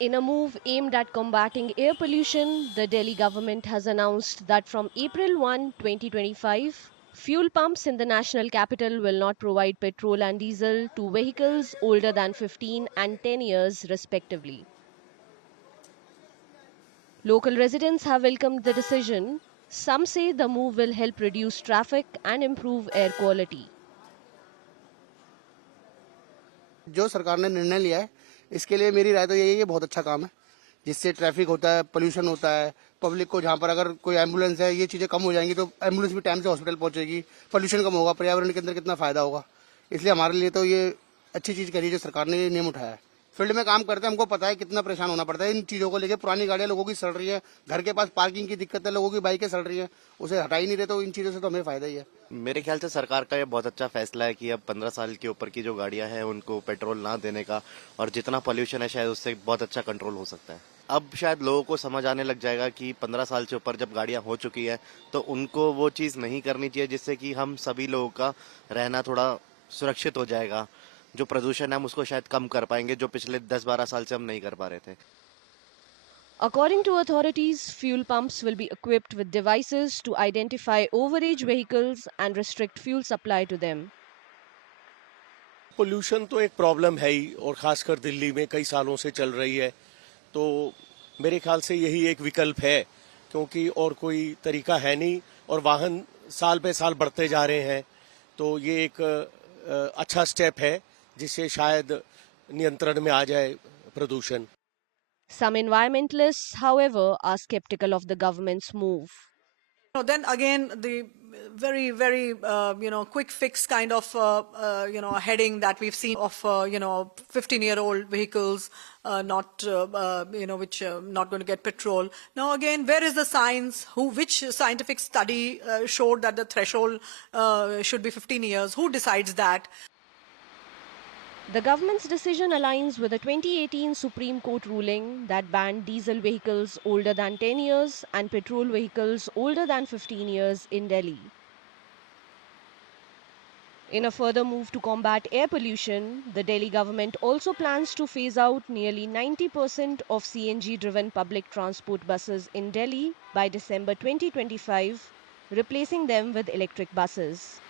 In a move aimed at combating air pollution, the Delhi government has announced that from April 1, 2025, fuel pumps in the national capital will not provide petrol and diesel to vehicles older than 15 and 10 years, respectively. Local residents have welcomed the decision. Some say the move will help reduce traffic and improve air quality. जो सरकार ने निर्णय लिया है इसके लिए मेरी राय तो यही है कि बहुत अच्छा काम है, जिससे ट्रैफिक होता है, पोल्यूशन होता है, पब्लिक को जहाँ पर अगर कोई एम्बुलेंस है ये चीज़ें कम हो जाएंगी तो एम्बुलेंस भी टाइम से हॉस्पिटल पहुंचेगी, पोल्यूशन कम होगा, पर्यावरण के अंदर कितना फायदा होगा। इसलिए हमारे लिए तो ये अच्छी चीज़ करी जो सरकार ने ये नियम उठाया है। फील्ड में काम करते हैं, हमको पता है कितना परेशान होना पड़ता है इन चीज़ों को लेकर। पुरानी गाड़ियाँ लोगों की सड़ रही है, घर के पास पार्किंग की दिक्कत है, लोगों की बाइकें सड़ रही है, उसे हटा ही नहीं रहे, तो इन चीज़ों से तो हमें फायदा ही है। मेरे ख्याल से सरकार का ये बहुत अच्छा फैसला है कि अब 15 साल के ऊपर की जो गाड़ियां हैं उनको पेट्रोल ना देने का, और जितना पोल्यूशन है शायद उससे बहुत अच्छा कंट्रोल हो सकता है। अब शायद लोगों को समझ आने लग जाएगा कि 15 साल से ऊपर जब गाड़ियां हो चुकी है तो उनको वो चीज़ नहीं करनी चाहिए, जिससे कि हम सभी लोगों का रहना थोड़ा सुरक्षित हो जाएगा। जो प्रदूषण है हम उसको शायद कम कर पाएंगे, जो पिछले 10-12 साल से हम नहीं कर पा रहे थे। According to authorities, fuel pumps will be equipped with devices to identify overage vehicles and restrict fuel supply to them. Pollution तो एक प्रॉब्लम है ही, और खासकर दिल्ली में कई सालों से चल रही है। तो मेरे ख्याल से यही एक विकल्प है, क्योंकि और कोई तरीका है नहीं, और वाहन साल पे साल बढ़ते जा रहे हैं। तो ये एक अच्छा स्टेप है जिससे शायद नियंत्रण में आ जाए प्रदूषण। Some environmentalists, however, are skeptical of the government's move. Then again, the very quick fix kind of heading that we've seen of 15-year-old vehicles not which not going to get petrol. Now again, where is the science? Which scientific study showed that the threshold should be 15 years? Who decides that? The government's decision aligns with a 2018 Supreme Court ruling that banned diesel vehicles older than 10 years and petrol vehicles older than 15 years in Delhi. In a further move to combat air pollution, the Delhi government also plans to phase out nearly 90% of CNG-driven public transport buses in Delhi by December 2025, replacing them with electric buses.